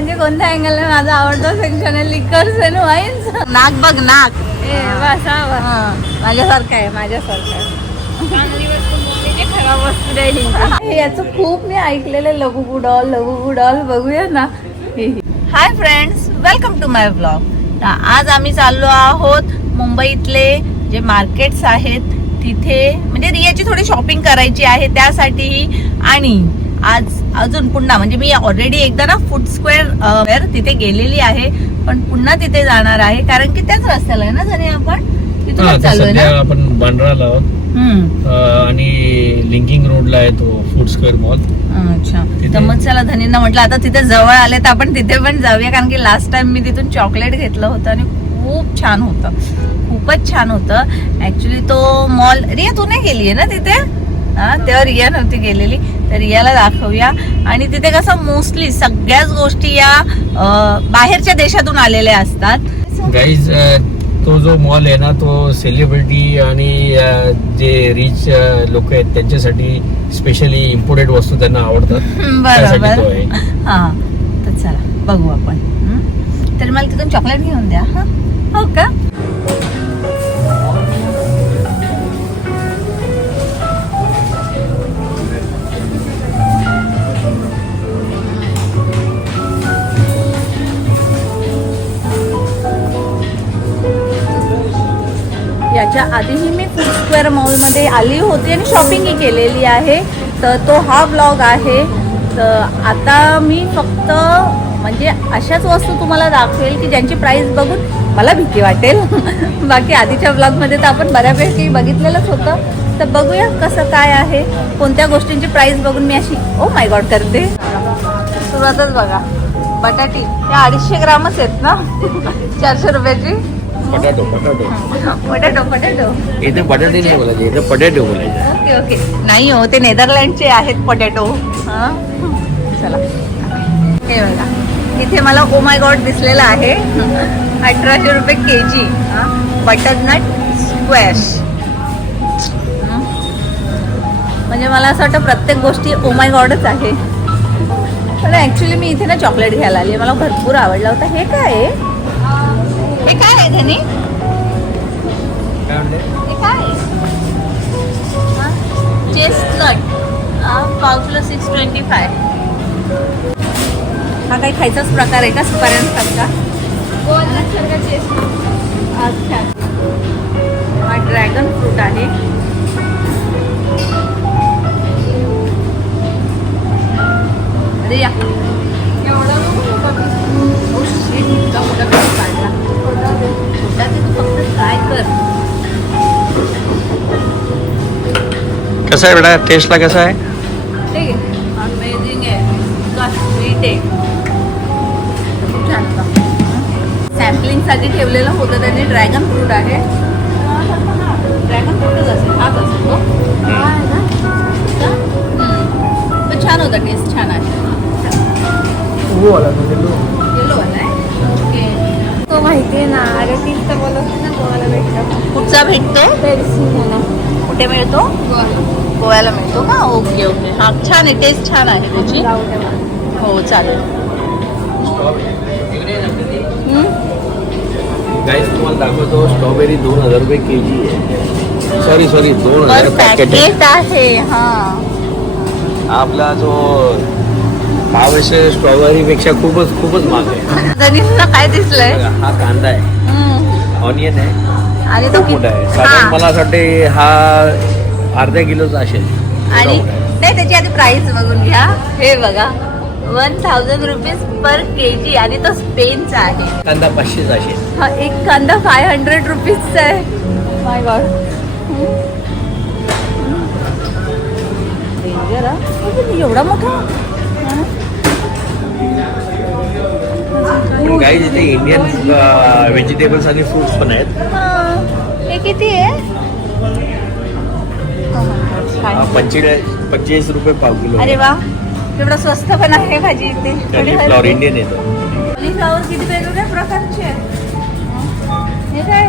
म्हणजे कोणत्या अँगल माझा आवडता सेक्शन आहे लिकर्स आणि वाईन्स. नाक बघ नाक माझ्यासारखं आहे माझ्यासारखं आहे. खराब वस्तू नाही. याचं खूप मी ऐकलेलं लघु डॉल बघूया ना. Hi friends, welcome to my blog. आज आम्ही चाललो आहोत मुंबईतले जे मार्केट्स आहेत तिथे, म्हणजे रियाची थोडी शॉपिंग करायची आहे त्यासाठी. आणि आज अजून पुन्हा, म्हणजे मी ऑलरेडी एकदा ना फूड स्क्वेअर तिथे गेलेली आहे, पण पुन्हा तिथे जाणार आहे कारण की त्याच रस्त्याला आहे ना जरी आपण तिथून चाललोय ना. आपण बांद्राला आहोत आणि लिंकिंग रोडला आहे तो फूड स्क्वेअर मॉल. अच्छा, तर मग चला धनींना म्हटलं आता तिथे जवळ आले तर आपण तिथे पण जाऊया, कारण की लास्ट टाइम मी तिथून चॉकलेट घेतलं होतं आणि खूप छान होतं, खूपच छान होतं ऍक्च्युली तो मॉल. रिया तू नाही गेली आहे ना तिथे? हा, तेव्हा रिया नव्हती गेलेली, तर रियाला दाखवूया. आणि तिथे कसं मोस्टली सगळ्याच गोष्टी या बाहेरच्या देशातून आलेल्या असतात. गाईज, तो जो मॉल आहे ना तो सेलिब्रिटी आणि जे रिच लोक आहेत त्यांच्यासाठी स्पेशली इम्पोर्टेड वस्तू त्यांना आवडतात. बरोबर. हा, तर चला बघू आपण. तर मला तिथून चॉकलेट घेऊन द्या. हा, हो का? याच्या आधीही मी फूड स्क्वेअर मॉलमध्ये आली होती आणि शॉपिंगही केलेली आहे, तर तो हा ब्लॉग आहे. तर आता मी फक्त म्हणजे अशाच वस्तू तुम्हाला दाखवेल की ज्यांची प्राईस बघून मला भीती वाटेल. बाकी आधीच्या ब्लॉगमध्ये तर आपण बऱ्यापैकी बघितलेलंच होतं. तर बघूया कसं काय आहे, कोणत्या गोष्टींची प्राईस बघून मी अशी ओ माय गॉड करते. सुरुवातच बघा, बटाटी या 250 ग्रामच आहेत ना. 400 रुपयाची. पटाटो इथे बटाटे नाही बोलायचे, इथे पटेटो बोलायचे. ओके नाही हो, ते नेदरलँडचे आहेत पटेटो. हां, चला हे बघा, इथे मला ओ माय गॉड दिसलेला आहे. 1800 रुपये kg. Butternut squash. म्हणजे मला असं वाटतं प्रत्येक गोष्टी ओ माय गॉडच आहे. पण ॲक्च्युली मी इथे ना चॉकलेट घ्यायला आली, मला भरपूर आवडला होता. हे काय आहे? हे काय आहे धनी? हे काय आहे? चेस्टनट पाव किलो 625. हा काही खायचाच प्रकार आहे का सुपाऱ्यांसारखा? अच्छा, हा ड्रॅगन फ्रूट आहे. अरे या कसा आहे बेटा, टेस्टला कसा आहे? अमेझिंग आहे, इतका स्वीट आहे, खूप छान होता. सॅम्पलिंगसाठी ठेवलेलं होतं त्यांनी. ड्रॅगन फ्रूट आहे. ड्रॅगन फ्रूटच असेल, हाच असतो पण छान होता, टेस्ट छान आहे. येलो वाला आहे. ओके, तो माहितीये ना. अरे तीच तर बोलत ना गोवाला भेटतो. कुठचा भेटतो? कुठे मिळतो? गोव्याला मिळतो का? ओके ओके, हा छान आहे, टेस्ट छान आहे त्याची. हो चालेल. गाईज तुम्हाला दाखवतो, स्ट्रॉबेरी 2000 रुपये kg आहे. सॉरी 2000 पॅकेट आहे. हा, आपला जो भाव आहे स्ट्रॉबेरी पेक्षा खूपच महाग आहे. जनीला काय दिसलंय? हा कांदा आहे, ऑनियन आहे आणि तो मोठा आहे. साधारण मला असं वाटते हा अर्ध्या किलोचा असेल. आणि नाही, त्याची आधी प्राइस बघून घ्या. हे बघा, 1000 रुपीज पर kg आणि तो स्पेनचा आहे. कांदा 500चा असेल. हा, एक कांदा 500 रुपीजचा आहे. माय गॉड, डेंजर. एवढा मोठा. गाईज इथे इंडियन व्हेजिटेबल्स आणि फ्रुट्स पण आहेत. हे किती आहे? 45 रुपये पाव किलो. अरे वा, एवढं स्वस्त पण आहे भाजी इथे. कॉलीफ्लॉवर इंडियन येतो. कॉलीफ्लॉवर किती वेगवेगळ्या प्रकारचे आहेत. हे काय?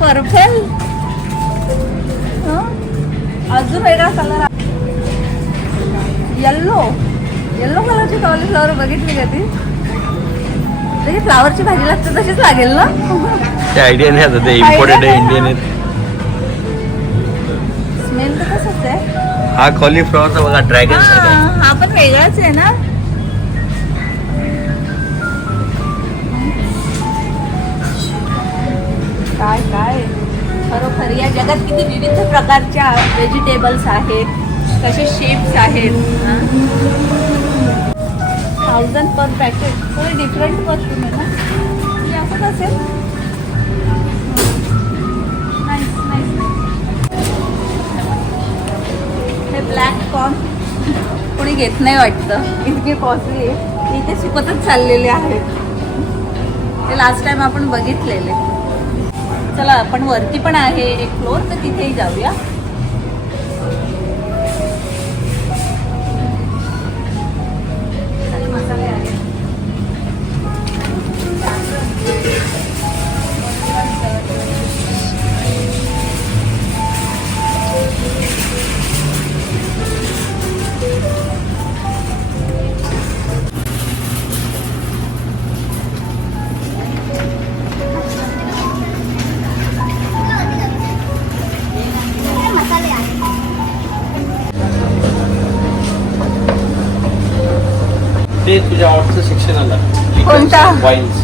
पर्पल. अजून वेगळा कलर. येल्लो कलरची कॉलीफ्लॉवर बघितली का ती? फ्लावरची भाजी लागते तशीच लागेल ना. ते आयडिया नाही आता, ते इम्पोर्टेड आहे, इंडियन आहे. स्मेल तर कसंच आहे. हा कॉलीफ्लॉवरचा बघा, ड्रॅगन सारखा आहे. हा पण वेगळाच आहे ना. काय काय खरोखर या जगात किती विविध प्रकारच्या व्हेजिटेबल्स आहेत, कसे शेप्स आहेत. 1000 पर पॅकेट, थोडी डिफरंट परफ्यूम आहे ना. म्हणजे असंच असेल. Nice nice. हे ब्लॅक कॉर्न कोणी घेत नाही वाटतं, इतके कॉस्टली आहे. इथे सुकतच चाललेले आहेत. ते लास्ट टाइम आपण बघितलेले. चला आपण वरती पण आहे एक फ्लोर, तर तिथेही जाऊया. मसाले आहेत. ते तुझ्या आवडचं सेक्शन आलं. कोणता? वाईन्स.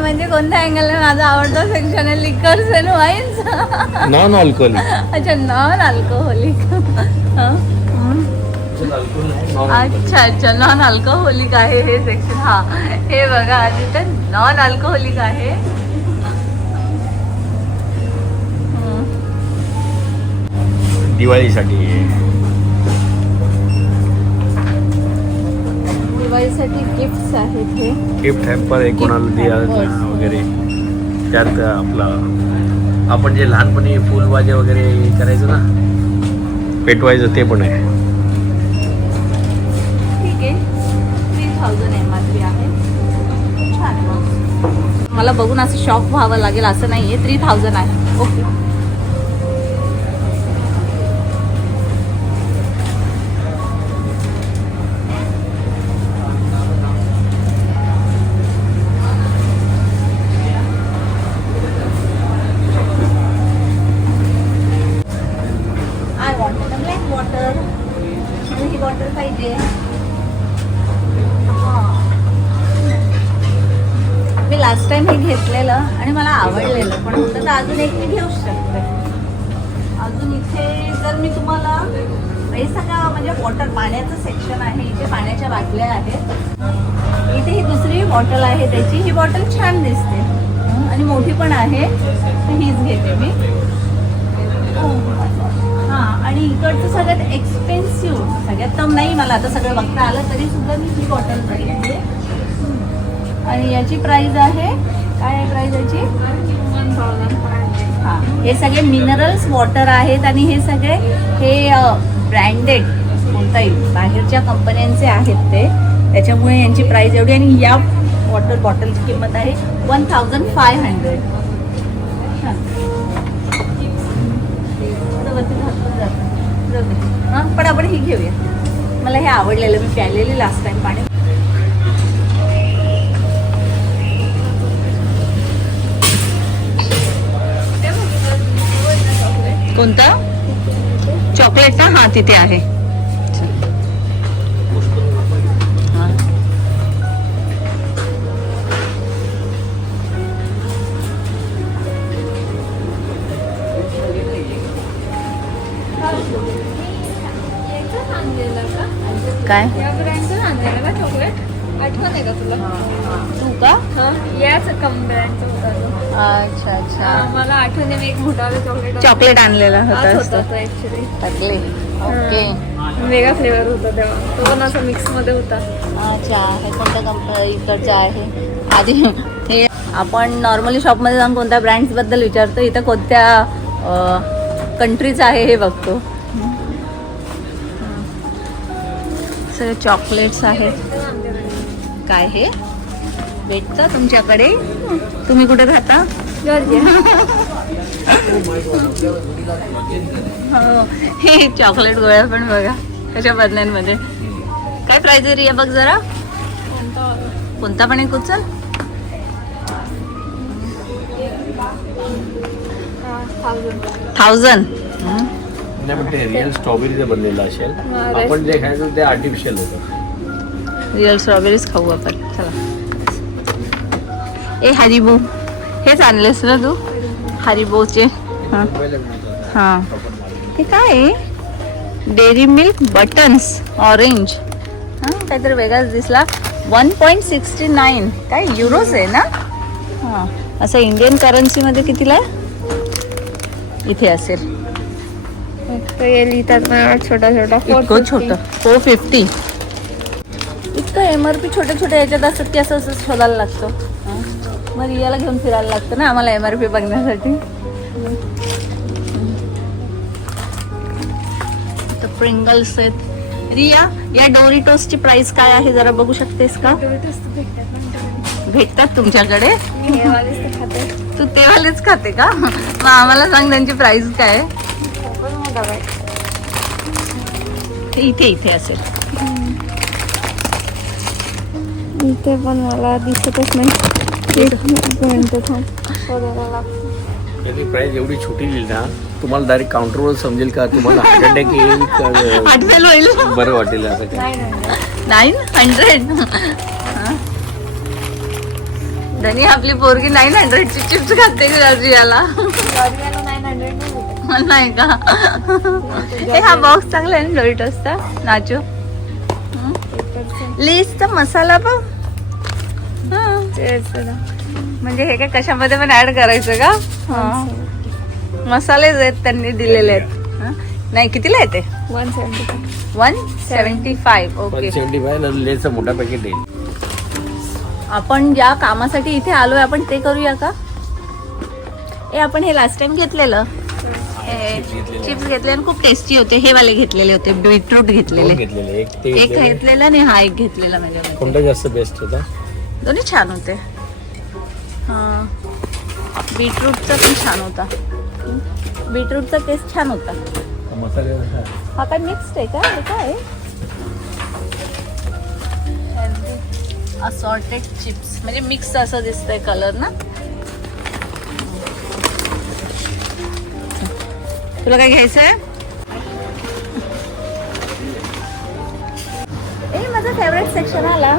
म्हणजे कोणत्या अँगलने माझा आवडता सेक्शन आहे liquors and wines. Non alcoholic. अच्छा, नॉन अल्कोहोलिक. अच्छा अच्छा, नॉन अल्कोहोलिक आहे हे सेक्शन. हा हे बघा, तिथे नॉन अल्कोहोलिक आहे. दिवाळीसाठी दिवाळीसाठी गिफ्ट्स आहेत हे. गिफ्ट हॅम्पर आहे, कोणाला द्यायला वगैरे. त्यात आपला आपण जे लहानपणी फुलबाजी वगैरे करायचं ना, पेटवायचं, ते पण आहे. ठीक आहे. 3000 MRP आहे. छान आहे. मला बघून असं शॉक व्हावं लागेल असं नाहीये. 3000 आहे. ओके. ही बॉटल पाहिजे. मी लास्ट टाइम हे घेतलेलं आणि मला आवडलेलं, पण होतं तर अजून एक मी घेऊ शकते. अजून इथे जर मी तुम्हाला हे सगळं म्हणजे वॉटर, पाण्याचं सेक्शन आहे. इथे पाण्याच्या बाटल्या आहेत. इथे ही दुसरी बॉटल आहे त्याची. ही बॉटल छान दिसते आणि मोठी पण आहे, हीच घेते मी. हां, आणि इकडचं सगळ्यात एक्सपेन्सिव्ह, सगळ्यात कम नाही मला आता सगळं बघता आलं तरी सुद्धा मी ही बॉटल बघितली. आणि याची प्राइस आहे, काय आहे प्राइस याची? 1500. हां, हे सगळे मिनरल्स वॉटर आहेत आणि हे सगळे हे ब्रँडेड म्हणता येईल, बाहेरच्या कंपन्यांचे आहेत ते, त्याच्यामुळे यांची प्राइस एवढी. आणि या वॉटर बॉटलची किंमत आहे 1500. हां, पण आपण ही घेऊया. मला हे आवडलेलं, मी प्यायलेली लास्ट टाइम पाणी. कोणता चॉकलेट ना? हा तिथे आहे. काय या ब्रँडचं आणलेलं का चॉकलेट? आठवण आहे का तुला? तू का? याच कम ब्रँडचं होतं. अच्छा अच्छा, मला आठवण आहे, मी एक मोठा चॉकलेट आणलेला होता होता. तो ऍक्च्युली. ओके, वेगळा फ्लेवर होता तेव्हा. तो पण असा मिक्स मध्ये होता. अच्छा, हे कोणत्या कंपनी इकडचं आहे? आधी हे आपण नॉर्मली शॉपमध्ये जाऊन कोणत्या ब्रँड्स बद्दल विचारतो, इथं कोणत्या कंट्रीचं आहे हे बघतो. सगळे चॉकलेट्स आहेत. काय हे भेटतं तुमच्याकडे? तुम्ही कुठे राहता? हो, हे चॉकलेट गोळ्या पण बघा कशा बदल्यांमध्ये. काय प्राइस आहे रिया बघ जरा. कोणता पण एक उचल. $1000. नाही पण ते रिअल स्ट्रॉबेरीचं बनलेलं असेल. आपण जे खायचं ते आर्टिफिशियल होतं. रिअल स्ट्रॉबेरीज खाऊ आपण. चला. ए हरिबो हेच आणलेस ना तू हरिबोचे. हा हे काय आहे डेअरी मिल्क बटन्स ऑरेंज. हां काहीतरी वेगळाच दिसला. 1.69 काय युरोज आहे ना. हां असं इंडियन करन्सीमध्ये कितीला आहे इथे असेल. लिहितात छोटा छोटा इतकं छोटं 450. इतकं MRP छोट्या छोट्या याच्यात असतात की असं असं शोधायला लागतं. मग रियाला घेऊन फिरायला लागतं ना आम्हाला MRP बघण्यासाठी. प्रिंगल्स आहेत. रिया या डोरिटोसची प्राइस काय आहे जरा बघू शकतेस का. भेटतात तुमच्याकडे. तू तेवालेच खाते का. मग आम्हाला सांग त्यांची प्राइस काय आहे. इथे इथे असेल. इथे पण मला दिसतच नाही. याची प्राइस एवढी छोटी लिहिली ना तुम्हाला डायरेक्ट काउंटरवर समजेल का तुम्हाला हार्ट अटॅक येईल आठवेल होईल. बरं वाटेल असं काय. 900. धनी आपली पोरगी 900 ची चिप्स खाते का रियाला. नाही का. हे हा बॉक्स चांगला आहे ना डोरिटोसचा नाचो. लेसचा मसाला बघ. म्हणजे हे काय कशामध्ये पण ऍड करायचं का. मसालेच आहेत त्यांनी दिलेले आहेत. नाही कितीला आहे ते 175. ओके 175 लेचं मोठा पॅकेट येईल. आपण ज्या कामासाठी इथे आलोय आपण ते करूया का. आपण हे लास्ट टाइम घेतलेलं चिप्स घेतले आणि खूप टेस्टी होते. हे वाले घेतलेले होते बीटरूट घेतलेले. एक घेतलेला आणि हा एक घेतलेला. माझ्या कोणता जास्त बेस्ट होता. दोन्ही छान होते. हा बीटरूटचा पण छान होता. बीटरूटचा टेस्ट छान होता. मसाले हा काय मिक्स्ड आहे का. हे काय असॉर्टेड चिप्स म्हणजे मिक्स असं दिसतंय कलर ना. तुला काय घ्यायचं आहे. माझा फेवरेट सेक्शन आला.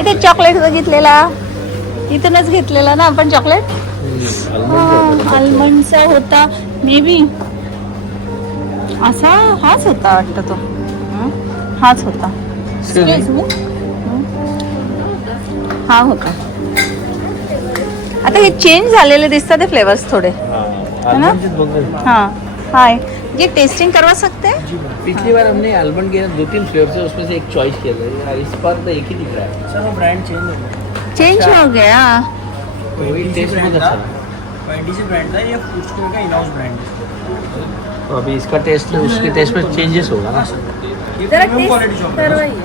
इथे चॉकलेट बघितलेला. इथूनच घेतलेला ना आपण चॉकलेट. आल्मंडचा होता मे बी. असा हाच होता वाटतं तो. हाच होता. हा होता. आता हे चेंज झालेले दिसतात ते फ्लेवर्स थोडे है ना. हाँ हाय ये टेस्टिंग करवा सकते हैं. पिछली बार हमने आलमंड के 2-3 फ्लेवर्स है उसमें से एक चॉइस किया था. इस बार तो एक ही दिख रहा है. सर वो ब्रांड चेंज हो गया. तो वही टेस्ट बहुत अच्छा है. डीसी ब्रांड था ये फूड स्टोर का इनहाउस ब्रांड है. तो अभी इसका टेस्ट उसके टेस्ट में चेंजेस होगा ना. जरा टेस्ट करवाइए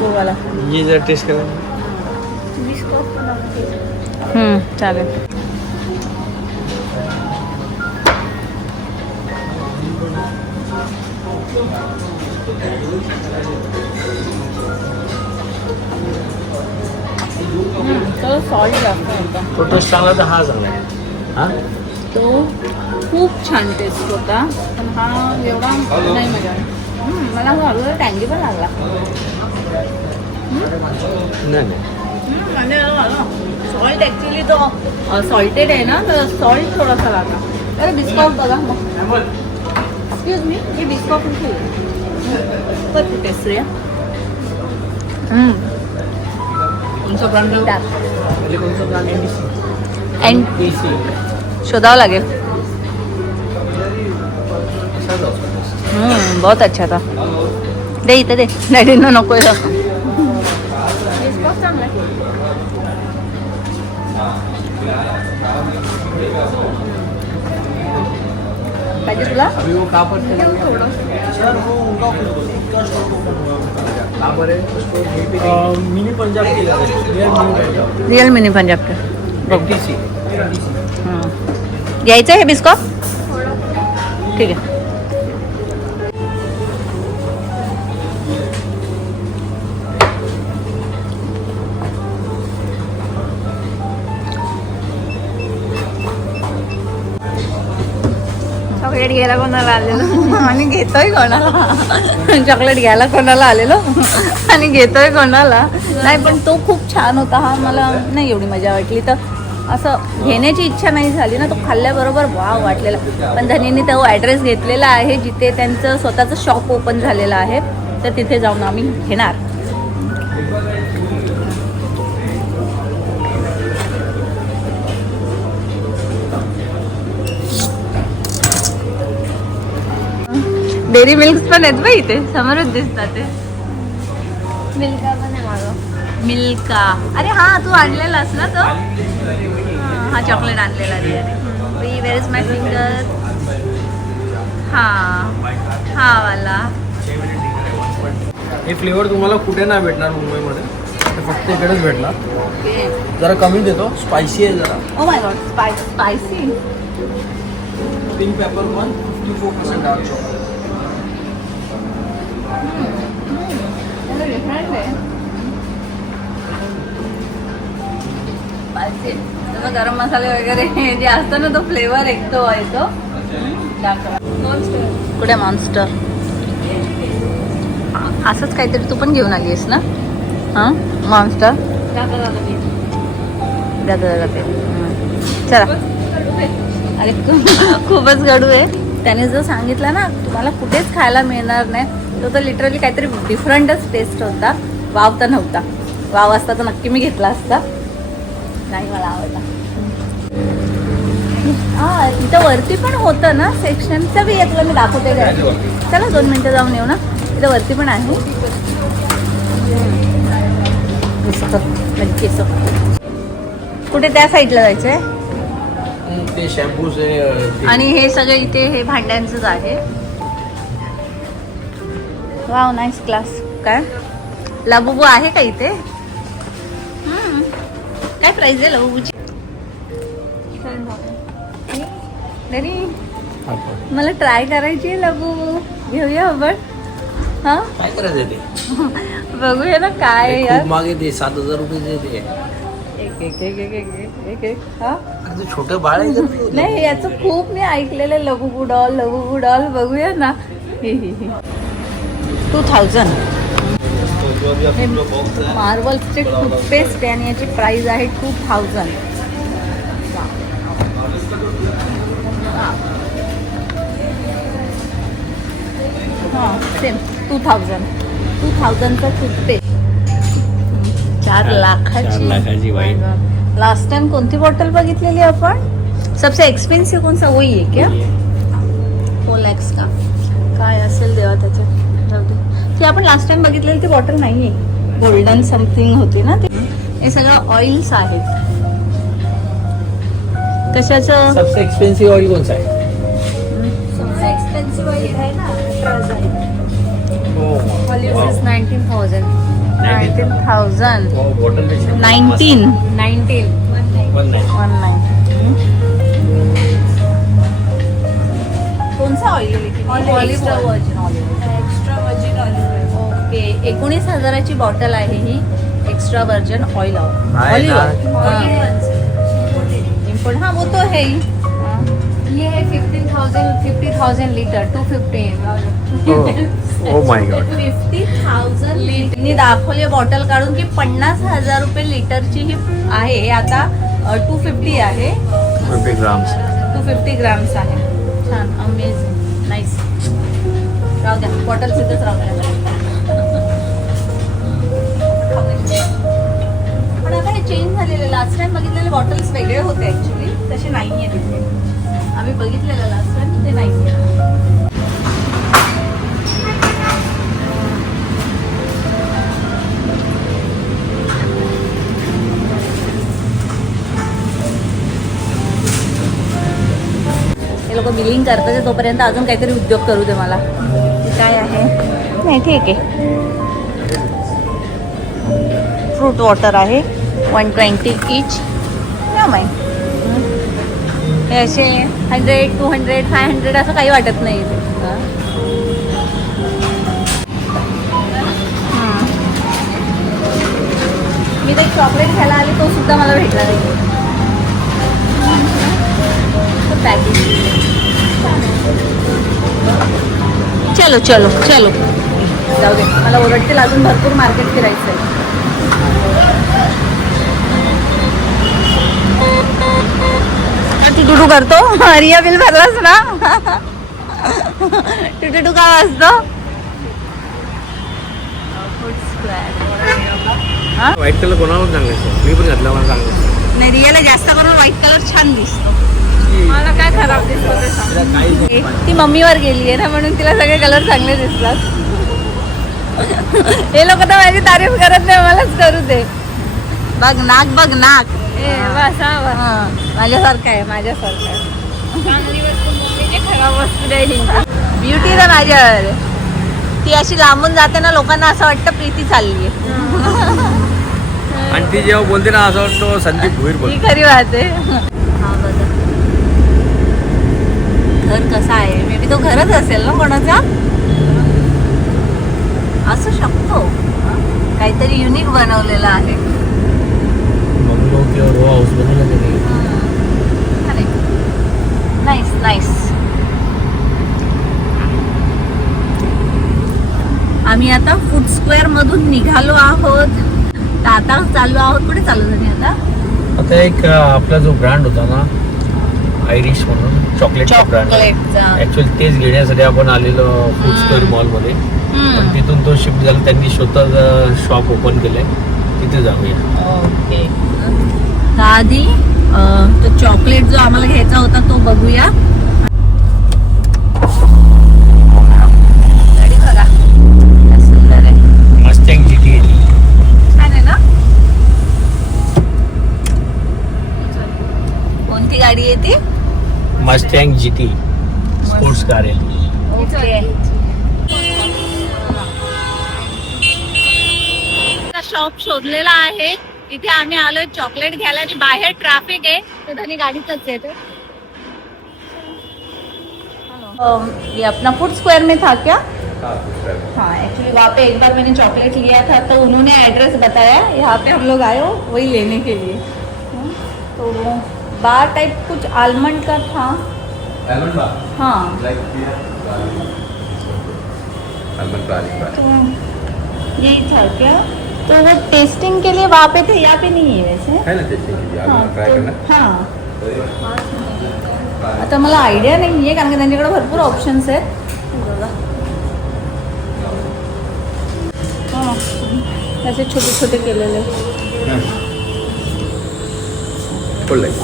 वो वाला. ये जरा टेस्ट करो. चालेल. तो सॉल्ट जास्त होता. तो टेस्ट चांगला तर हा चांगला आहे. हां तो खूप छान टेस्ट होता पण हा एवढा नाही मजा. मला हळूहळू टँगी पण लागला. नाही सॉल्ट ऍक्च्युली तो सॉल्टेड आहे ना तर सॉल्ट थोडासा लागला. अरे बिस्कॉफ बघा मग. एक्सक्यूज मी हे बिस्कॉफ टेस्ट रे. कोणचा ब्रँड कोणचा ब्रँड अँड शोधावं लागेल. बहुत अच्छा था. दे इथं दे. डॅडी नको आहे. पाहिजे तुला. अभी वो कहाँ पर सर वो उनका कहाँ पर है. मिनी पंजाब की रिअल मिनी पंजाब के BTC. घ्यायचं हे बिस्कॉफ. ठीक आहे. चॉकलेट घ्यायला कोणाला आलेलो. आणि घेतोय कोणाला चॉकलेट घ्यायला कोणाला आलेलो आणि घेतोय कोणाला नाही. पण तो खूप छान होता. हा मला नाही एवढी मजा वाटली. तर असं घेण्याची इच्छा नाही झाली ना. तो खाल्ल्याबरोबर वाव वाटलेला. पण धनीने तो ॲड्रेस घेतलेला आहे जिथे त्यांचं स्वतःचं शॉप ओपन झालेलं आहे. तर तिथे जाऊन आम्ही घेणार. डेअरी मिल्क पण आहेत बा इथे समोरच दिसतात ते. मिल्का पण आहे मागं. मिल्का. अरे हा तू आणलेलास ना तो. हा चॉकलेट आणलेला वेअर इज माय फिंगर. हा हा वाला. हे फ्लेवर तुम्हाला कुठे नाही भेटणार मुंबईमध्ये, ते फक्त इकडेच भेटणार. ओके. जरा कमी देतो, स्पायसी आहे जरा. ओ my God spicy. Pink paper 54% dark chocolate. Different आहे. स्पायसी. त्याचा गरम मसाले वगैरे जे असतं ना तो फ्लेवर एक तो आहे तो. कुठे मॉन्स्टर. असंच काहीतरी तू पण घेऊन आली आहेस ना. हां मॉन्स्टर. चला. अरे खूपच गडू आहे. त्याने जो सांगितलं ना तुम्हाला कुठेच खायला मिळणार नाही तो तर लिटरली काहीतरी डिफरंटच टेस्ट होता. वाव तर नव्हता. वाव असता तर नक्की मी घेतला असता. नाही मला आवडला. हा तिथं वरती पण होतं ना सेक्शनचं बी तुला मी दाखवते काय. चला 2 मिनटं जाऊन येऊ ना. तिथं वरती पण आहे. केस कुठे त्या साईडला जायचंय. ते शॅम्पूज आहे आणि हे सगळं इथे हे भांड्यांचंच आहे. Wow nice class. काय लाबुबू आहे का इथे. काय प्राइस आहे लाबुबूची. तरी मला ट्राय करायची आहे लाबुबू. घेऊया आपण. हा काय करायचं ते. बघूया ना काय आहे यार. खूप मागे ते 7,000 रुपये ते. एक एक एक एक एक एक एक हा अरे ते छोटं बाळ आहे का ते? नाही याचं खूप मी ऐकलेलं. लबुबू डॉल बघूया ना. 2000 हे मार्वलचे टूथपेस्ट आहे आणि याची प्राइस आहे 2000. हां सेम 2000चा टूथपेस्ट. 4 लाखाची वाईन. लास्ट टाइम कोणती बॉटल बघितलेली आपण. सबसे एक्सपेन्सिव्ह कोणसा वही आहे क्या. 4 lakhs का काय असेल देवा त्याच्यात. जाऊ दे. ती आपण लास्ट टाइम बघितलेली ती बॉटल नाही आहे. गोल्डन समथिंग होती ना ते. हे सगळं ऑइल्स आहेत. कशाचं. सबसे एक्सपेंसिव ऑइल कौन सा है. सबसे एक्सपेन्सिव्ह ऑइल आहे ना Wow. 19,000. 19,000. बॉटल 19 कोणसा ऑइल आहे. Extra virgin olive. ओके 19,000ची बॉटल आहे ही. Extra virgin oil import. हाँ वो तो है ही. ये है 50,000 litre 250. Oh my god. 50,000 litre. मी दाखवली बॉटल काढून की 50,000 रुपये लिटरची ही आहे. आता 250 आहे. 20 ग्राम्स. 250 ग्राम्स आहे. छान अमेझिंग नाईस. राहू द्या बॉटल तिथंच राहू द्या. पण आता हे चेंज झालेले. लास्ट टाइम बघितलेले बॉटल्स वेगळे होते ऍक्च्युली. तसे नाही आहे तिथे. आम्ही बघितलेलं लास्ट टाइम तिथे नाही आहे. हे लोक बिलिंग करतात तोपर्यंत अजून काहीतरी उद्योग करू दे मला. काय आहे नाही ठीक आहे. फ्रूट वॉटर आहे 120 ईच. माय हे असे 100 200 500 असं काही वाटत नाही. मी तर चॉकलेट घ्यायला आले तो सुद्धा मला भेटला नाही. पॅकेज चलो चलो चलो जाऊ दे, मला ओरडतील अजून भरपूर मार्केट फिरायचं आहे. टुटू करतो. रिया बिल भरलास ना. टुटू का वाजतो. व्हाईट कलर कोणाला चांगलं मी पण घातला मला चांगलं नाही, रियाला जास्त करून व्हाईट कलर छान दिसतो. मला काय खराब दिसतं ते सांग. ती मम्मीवर गेली आहे ना, म्हणून तिला सगळे कलर चांगले दिसतात. हे लोक तर माझी तारीफ करत नाही, मलाच करू दे. बघ नाक, बघ नाक. ए बस हा बस. हा, माझ्यासारखं आहे, माझ्यासारखं आहे. चांगली वस्तू मोडली, खराब वस्तू द्यायची. ब्युटी तर माझ्यावर आहे. ती अशी लांबून जाते ना, लोकांना असं वाटतं प्रीती चालली आहे. आणि ती जेव्हा बोलते ना असं वाटतं संदीप भुईर बोल. ही खरी बात आहे. हा बघा, घर कसा आहे. मे बी तो घरच असेल ना कोणाचा, असू शकतो. काहीतरी युनिक बनवलेलं आहे. बंगलो किंवा रो हाऊस बनवलं तरी नाईस नाईस. आम्ही आता फूड स्क्वेअर मधून निघालो आहोत. तर आता चाललो आहोत. कुठे चालू झाली आता? आता एक आपला जो ब्रँड होता ना आयरिश म्हणून चॉकलेटचा ब्रँड, चॉकलेटचा. ऍक्च्युअली तेच घेण्यासाठी आपण आलेलो फूड स्क्वेअर मॉल मध्ये. पण तिथून तो शिफ्ट झाला, त्यांनी स्वतः शॉप ओपन केलंय, तिथे जाऊया. ओके. तर आधी तो चॉकलेट जो आम्हाला घ्यायचा होता तो बघूया. गाडी बघा काय सुंदर आहे. मस्टँग GT आहे ती. छान आहे ना. कोणती गाडी आहे ती? मस्टँग GT स्पोर्ट्स कार आहे. ओके. शॉप शोधलेला आहे. इथे आम्ही आलोय चॉकलेट घ्यायला आणि बाहेर ट्रॅफिक है तो धनी गाड़ीतच येते. ये अपना फूड स्क्वायर में था क्या? हाँ, एक्चुअली वहाँ पे एक बार मैंने चॉकलेट लिया था तो उन्होंने एड्रेस बताया, यहाँ पे हम लोग आए हो वही लेने के लिए. तो वो बार टाइप कुछ आलमंड का था. हाँ, तो यही था क्या? तो वो टेस्टिंग के लिए वहाँ पे थे, यहाँ पे नहीं है वैसे. है ना टेस्टिंग के लिए हाँ, ट्राय करना. हाँ. आता मला आयडिया नाही आहे कारण की त्यांच्याकडे भरपूर ऑप्शन्स आहेत. हां, असे छोटे छोटे केलेले. फुल लाईफ.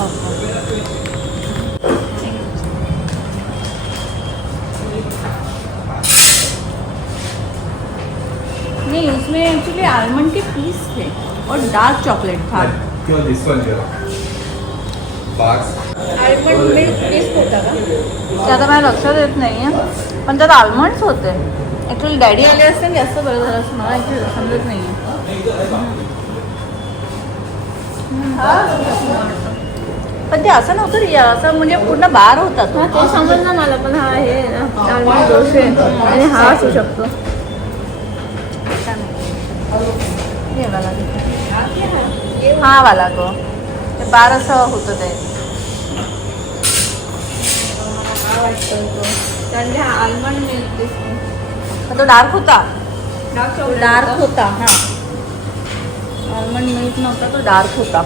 नहीं, उसमें एक्चुअली आलमंड के पीस थे और डार्क चॉकलेट था. आलमंड मिल्क टेस्ट होता का ते आता मला लक्षात येत नाही आहे, पण त्यात आलमंड्स होते. ॲक्च्युली डॅडी आले असते ना जास्त बरं झालं असं, मला ॲक्च्युली समजत नाही आहे. पण ते असं नव्हतं रिया, असं म्हणजे पूर्ण बार होता तो. ते समजलं मला, पण हा हे ना आलमंड डोसे आणि हा असू शकतो. हे वाला हा वाला तो ते बार असं होतं ते. त्यांनी हा आलमंड मिल्क दिसतो. तो डार्क होता. डार्क डार्क होता. हां, आलमंड मिल्क नव्हता, तो डार्क होता.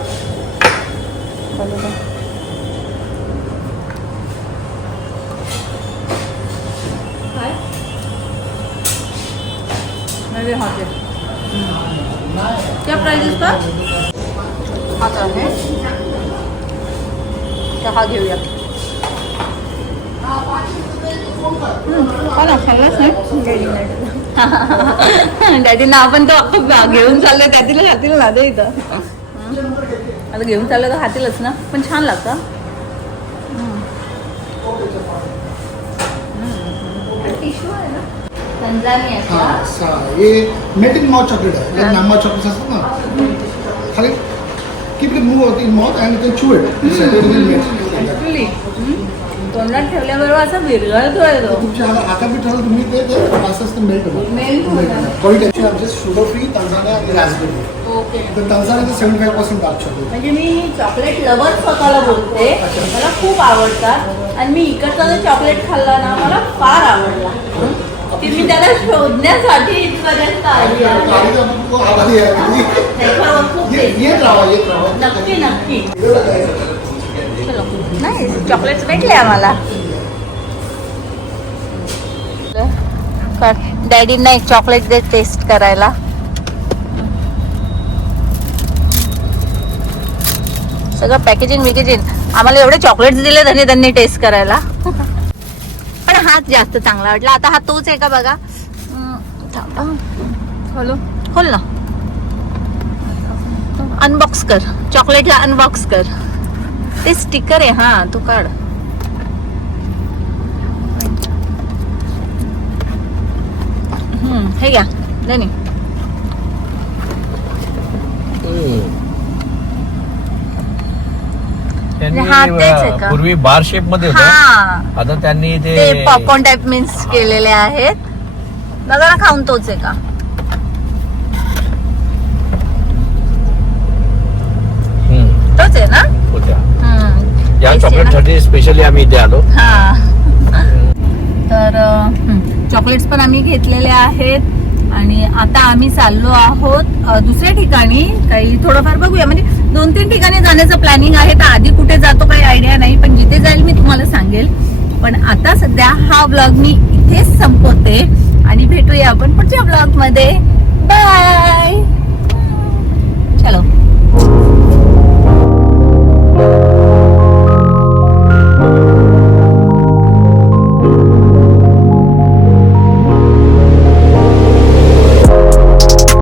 क्या प्राइस इसका? हा तर आहे. तर हा घेऊया. हा ना, खाल्लाच नाही डॅडींना. आपण तो घेऊन चाललोय त्यातील खातील ना ते इथं. आता घेऊन चाललं तर खातीलच ना, पण छान लागतं. टिश्यू आहे ना, तंजानी आहे का? ये मेल्टिंग माउथ चॉकलेट है. लाइक नामा चॉकलेट असतात ना, खाली keep it move in mouth end you can chew it. Actually, तो तोंडात ठेवल्याबरोबर असं विरघळतोय तो. तुमच्या हातात बी ठरवलं तुम्ही ते असं मेल्ट Melt होणार. क्वालिटी आमचे शुगर फ्री तंजाने आणि रास्पबेरी. ओके. तर तंजाने 75% डार्क चॉकलेट. म्हणजे मी चॉकलेट लवर स्वतःला बोलते. मला खूप आवडतात आणि मी इकडचा जो चॉकलेट खाल्ला ना मला फार आवडला. की मी त्याला शोधण्यासाठी इथपर्यंत आली आहे. आणि आपण तो आभारी आहे. नाही, खरं खूप tasty. येत राहा. नक्की नक्की. चलो. नाही चॉकलेट्स भेटले आम्हाला. डॅडींना एक चॉकलेट दे टेस्ट करायला. सगळं पॅकेजिंग आम्हाला एवढे चॉकलेट्स दिले त्यांनी टेस्ट करायला. पण हाच जास्त चांगला वाटला. आता हा तोच आहे का बघा. खोल ना. अनबॉक्स कर चॉकलेटला. अनबॉक्स कर. ते स्टिकर आहे. हा तो काढ. हे घ्या नाही. हा, तेच आहे का? पूर्वी बार शेप मध्ये होतं. हा आता त्यांनी ते पॉपकॉर्न टाइप मिक्स केलेले आहेत. बघा ना खाऊन तोच आहे का. तोच आहे ना. होत्या या Tasty चॉकलेट ना? साठी स्पेशली आम्ही इथे आलो. हा तर चॉकलेट्स पण आम्ही घेतलेले आहेत आणि आता आम्ही चाललो आहोत दुसऱ्या ठिकाणी. काही थोडंफार बघूया. म्हणजे 2-3 ठिकाणी जाण्याचं प्लॅनिंग आहे. तर आधी कुठे जातो काही आयडिया नाही. पण जिथे जाईल मी तुम्हाला सांगेल. पण आता सध्या हा ब्लॉग मी इथेच संपवते आणि भेटूया आपण पुढच्या ब्लॉग मध्ये. बाय.